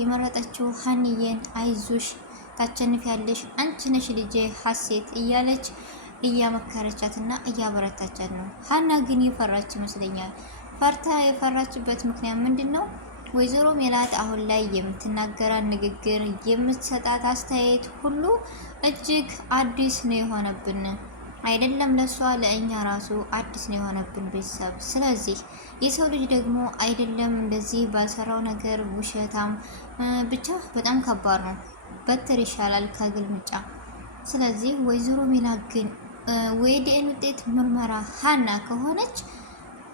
የመረጠችው ሀንዬን አይዞሽ ታቸንፊያለሽ አንቺ ነሽ ልጄ ሀሴት እያለች እያመከረቻትና እያበረታቻት ነው። ሀና ግን የፈራች ይመስለኛል። ፈርታ የፈራችበት ምክንያት ምንድነው? ወይዘሮ ሜላት አሁን ላይ የምትናገራት ንግግር፣ የምትሰጣት አስተያየት ሁሉ እጅግ አዲስ ነው የሆነብን። አይደለም ለሷ ለእኛ ራሱ አዲስ ነው የሆነብን ቤተሰብ። ስለዚህ የሰው ልጅ ደግሞ አይደለም እንደዚህ ባልሰራው ነገር ውሸታም፣ ብቻ በጣም ከባድ ነው። በትር ይሻላል ከግልምጫ። ስለዚህ ወይዘሮ ሜላት ግን የዲኤንኤ ውጤት ምርመራ ሀና ከሆነች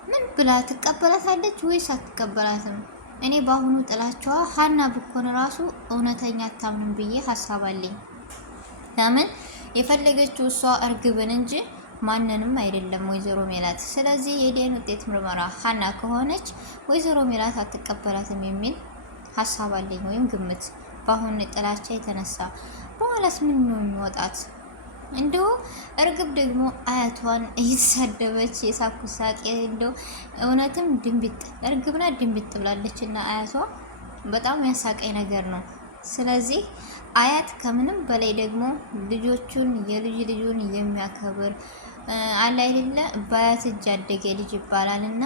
ምን ብላ ትቀበላታለች ወይስ አትቀበላትም? እኔ በአሁኑ ጥላቸዋ ሀና ብኮን ራሱ እውነተኛ አታምንም ብዬ ሀሳብ አለኝ። ለምን የፈለገችው እሷ እርግብን እንጂ ማንንም አይደለም ወይዘሮ ሜላት። ስለዚህ የዲኤንኤ ውጤት ምርመራ ሀና ከሆነች ወይዘሮ ሜላት አትቀበላትም የሚል ሀሳብ አለኝ ወይም ግምት። በአሁኑ ጥላቻ የተነሳ በኋላስ ምን ነው የሚወጣት? እንደው እርግብ ደግሞ አያቷን እየተሳደበች የሳኩሳቅ እንደው እውነትም ድንቢጥ እርግብና ድንቢጥ ብላለች እና አያቷ በጣም ያሳቀኝ ነገር ነው። ስለዚህ አያት ከምንም በላይ ደግሞ ልጆቹን የልጅ ልጁን የሚያከብር አለ አይደለ? በአያት እጅ ያደገ ልጅ ይባላል እና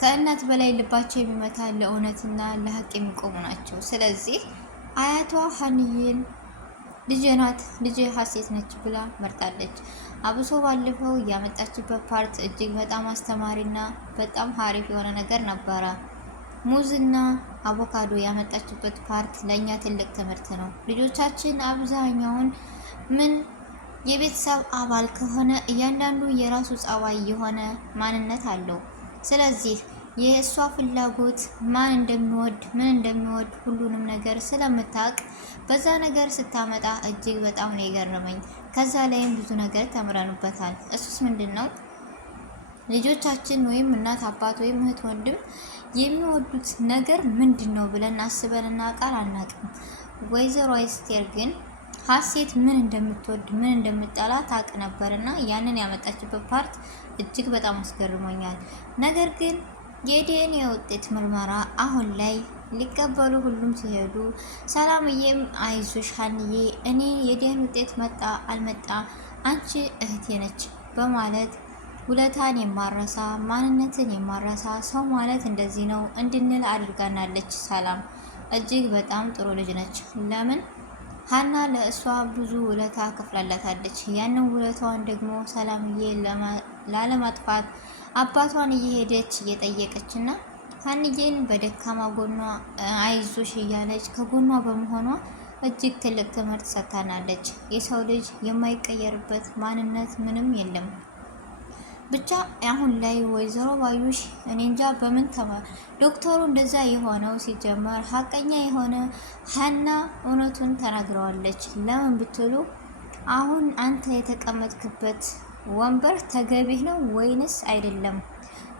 ከእናት በላይ ልባቸው የሚመታ ለእውነትና ለሀቅ የሚቆሙ ናቸው። ስለዚህ አያቷ ሀንዬን ልጄ ናት ልጄ ሀሴት ነች ብላ መርጣለች። አብሶ ባለፈው ያመጣችበት ፓርት እጅግ በጣም አስተማሪና በጣም ሀሪፍ የሆነ ነገር ነበረ። ሙዝና አቮካዶ ያመጣችበት ፓርት ለእኛ ትልቅ ትምህርት ነው። ልጆቻችን አብዛኛውን ምን የቤተሰብ አባል ከሆነ እያንዳንዱ የራሱ ጸባይ የሆነ ማንነት አለው። ስለዚህ የእሷ ፍላጎት ማን እንደሚወድ ምን እንደሚወድ ሁሉንም ነገር ስለምታውቅ በዛ ነገር ስታመጣ እጅግ በጣም ነው የገረመኝ። ከዛ ላይም ብዙ ነገር ተምረንበታል። እሱስ ምንድነው? ልጆቻችን ወይም እናት አባት ወይም እህት ወንድም የሚወዱት ነገር ምንድነው ብለን አስበንና ቃል አናውቅም። ወይዘሮ አስቴር ግን ሀሴት ምን እንደምትወድ ምን እንደምጠላ ታውቅ ነበርና ያንን ያመጣችበት ፓርት እጅግ በጣም አስገርሞኛል። ነገር ግን የዲኤንኤ ውጤት ምርመራ አሁን ላይ ሊቀበሉ ሁሉም ሲሄዱ ሰላምዬም አይዞሽ ሀንዬ እኔ የዲኤንኤ ውጤት መጣ አልመጣ አንቺ እህቴ ነች በማለት ውለታን የማረሳ ማንነትን የማረሳ ሰው ማለት እንደዚህ ነው እንድንል አድርጋናለች። ሰላም እጅግ በጣም ጥሩ ልጅ ነች። ለምን ሀና ለእሷ ብዙ ውለታ ከፍላላታለች። ያንን ውለታዋን ደግሞ ሰላምዬ ላለማጥፋት አባቷን እየሄደች እየጠየቀችና ሀንዬን በደካማ ጎኗ አይዞሽ እያለች ከጎኗ በመሆኗ እጅግ ትልቅ ትምህርት ሰጥታናለች። የሰው ልጅ የማይቀየርበት ማንነት ምንም የለም። ብቻ አሁን ላይ ወይዘሮ ባዩሽ እኔ እንጃ በምን ዶክተሩ እንደዛ የሆነው ሲጀመር ሀቀኛ የሆነ ሀና እውነቱን ተናግረዋለች። ለምን ብትሉ አሁን አንተ የተቀመጥክበት ወንበር ተገቢህ ነው ወይንስ አይደለም?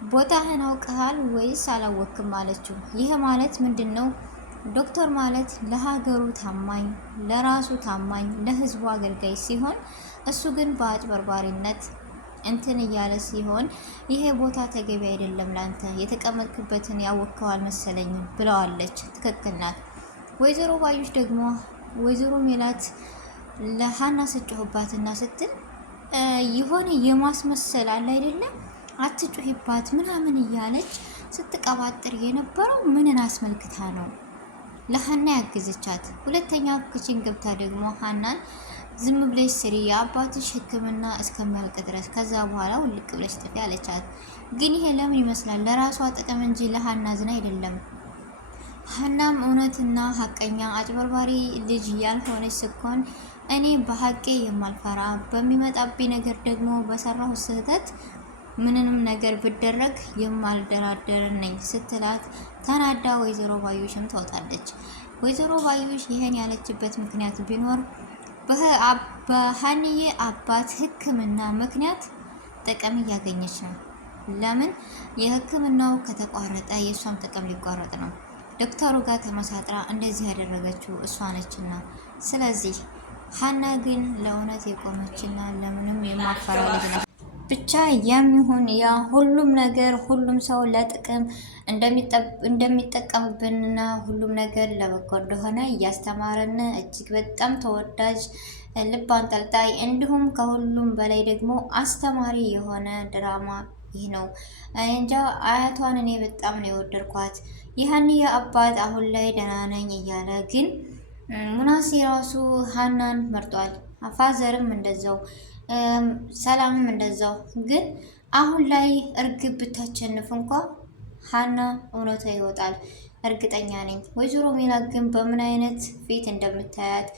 ቦታህን አውቀሃል ወይስ አላወቅም አለችው። ይህ ማለት ምንድነው? ዶክተር ማለት ለሀገሩ ታማኝ፣ ለራሱ ታማኝ፣ ለህዝቡ አገልጋይ ሲሆን እሱ ግን በአጭበርባሪነት እንትን እያለ ሲሆን ይሄ ቦታ ተገቢ አይደለም፣ ላንተ የተቀመጥክበትን ያወቅከው አልመሰለኝም ብለዋለች። ትክክል ናት። ወይዘሮ ባዩሽ ደግሞ ወይዘሮ ሜላት ለሀና ስጮህባትና ስትል የሆነ የማስመሰል አለ አይደለም አትጮህባት ምናምን እያለች ስትቀባጥር የነበረው ምንን አስመልክታ ነው? ለሀና ያገዘቻት። ሁለተኛ ክችን ገብታ ደግሞ ሀናን ዝም ብለሽ ስሪ የአባትሽ ሕክምና እስከሚያልቅ ድረስ ከዛ በኋላ ውልቅ ብለሽ ጥፊ አለቻት። ግን ይሄ ለምን ይመስላል? ለራሷ ጥቅም እንጂ ለሀና ዝና አይደለም። ሀናም እውነትና ሀቀኛ አጭበርባሪ ልጅ ያልሆነች ስኮን እኔ በሀቄ የማልፈራ በሚመጣብኝ ነገር ደግሞ በሰራሁ ስህተት ምንንም ነገር ብደረግ የማልደራደር ነኝ ስትላት ተናዳ ወይዘሮ ባዩሽም ተወጣለች። ወይዘሮ ባዩሽ ይሄን ያለችበት ምክንያት ቢኖር በሀንዬ አባት ሕክምና ምክንያት ጥቅም እያገኘች ነው። ለምን የሕክምናው ከተቋረጠ የእሷም ጥቅም ሊቋረጥ ነው። ዶክተሩ ጋር ተመሳጥራ እንደዚህ ያደረገችው እሷ ነችና። ስለዚህ ሀና ግን ለእውነት የቆመችና ለምንም የማፈራ ልጅ ናት። ብቻ የሚሆን ያ ሁሉም ነገር ሁሉም ሰው ለጥቅም እንደሚጠቀምብንና ሁሉም ነገር ለበጎ እንደሆነ እያስተማረን እጅግ በጣም ተወዳጅ ልብ አንጠልጣይ እንዲሁም ከሁሉም በላይ ደግሞ አስተማሪ የሆነ ድራማ ይህ ነው። እንጃ አያቷን እኔ በጣም ነው የወደድኳት። የሀኒዬ አባት አሁን ላይ ደህና ነኝ እያለ ግን ምናሴ ራሱ ሀናን መርጧል። ፋዘርም እንደዛው ሰላምም እንደዛው። ግን አሁን ላይ እርግብ ብታቸንፍ እንኳ ሀና እውነቷ ይወጣል እርግጠኛ ነኝ። ወይዘሮ ሜላት ግን በምን አይነት ፊት እንደምታያት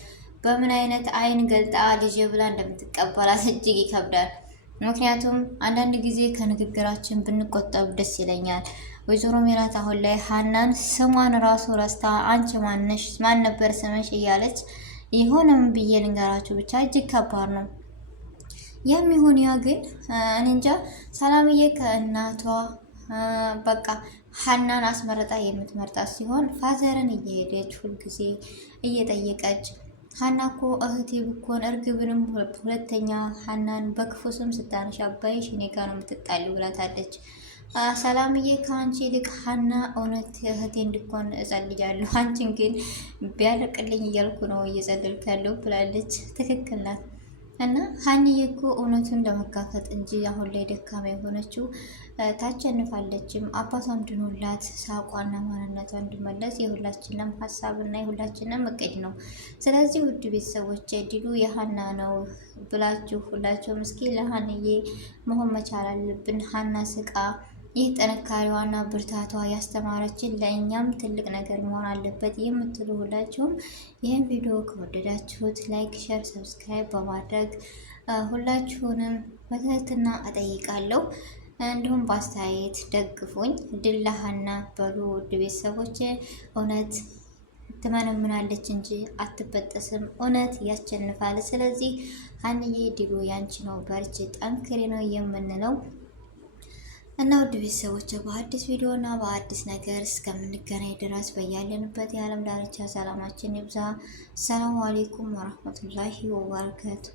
በምን አይነት አይን ገልጣ ልጄ ብላ እንደምትቀበላት እጅግ ይከብዳል። ምክንያቱም አንዳንድ ጊዜ ከንግግራችን ብንቆጠብ ደስ ይለኛል። ወይዘሮ ሜላት አሁን ላይ ሀናን ስሟን ራሱ ረስታ አንቺ ማነሽ ማን ነበር ስምሽ እያለች ይሆንም ብዬ ልንገራችሁ ብቻ እጅግ ከባድ ነው። የሚሆን ያ ግን እኔ እንጃ። ሰላምዬ ከእናቷ በቃ ሀናን አስመረጣ የምትመርጣት ሲሆን ፋዘርን እየሄደች ሁልጊዜ እየጠየቀች ሀና እኮ እህቴ ብኮን እርግብንም ሁለተኛ ሀናን በክፉ ስም ስታነሽ አባይሽ እኔ ጋር ነው የምትጣሉ ብላታለች። ሰላምዬ ከአንቺ ይልቅ ሀና እውነት እህቴ እንድኮን እጸልያለሁ፣ አንቺን ግን ቢያለቅልኝ እያልኩ ነው እየጸለልኩ ያለው ብላለች። ትክክል ናት። እና ሀኒዬ እኮ እውነቱን ለመጋፈጥ እንጂ አሁን ላይ ደካማ የሆነችው ታቸንፋለችም። አባቷም ድኖላት ሳቋና ማንነቷ እንዲመለስ የሁላችንም ሀሳብና የሁላችንም እቅድ ነው። ስለዚህ ውድ ቤተሰቦች ድሉ የሀና ነው ብላችሁ ሁላችሁም እስኪ ለሀንዬ መሆን መቻል አለብን። ሀና ስቃ ይህ ጥንካሬዋና ብርታቷ ያስተማረችን ለእኛም ትልቅ ነገር መሆን አለበት የምትሉ ሁላችሁም ይህን ቪዲዮ ከወደዳችሁት ላይክ፣ ሸር፣ ሰብስክራይብ በማድረግ ሁላችሁንም በትህትና እጠይቃለሁ። እንዲሁም በአስተያየት ደግፉኝ። ድል ለሀና በሉ ውድ ቤተሰቦች። እውነት ትመነምናለች እንጂ አትበጠስም። እውነት ያሸንፋል። ስለዚህ ሀንዬ ድሉ ያንቺ ነው፣ በርቺ፣ ጠንክሪ ነው የምንለው እና ውድ ቤተሰቦች በአዲስ ቪዲዮ እና በአዲስ ነገር እስከምንገናኝ ድረስ በያለንበት የዓለም ዳርቻ ሰላማችን ይብዛ። ሰላም አሌይኩም ወረህመቱላሂ ወበረካቱ።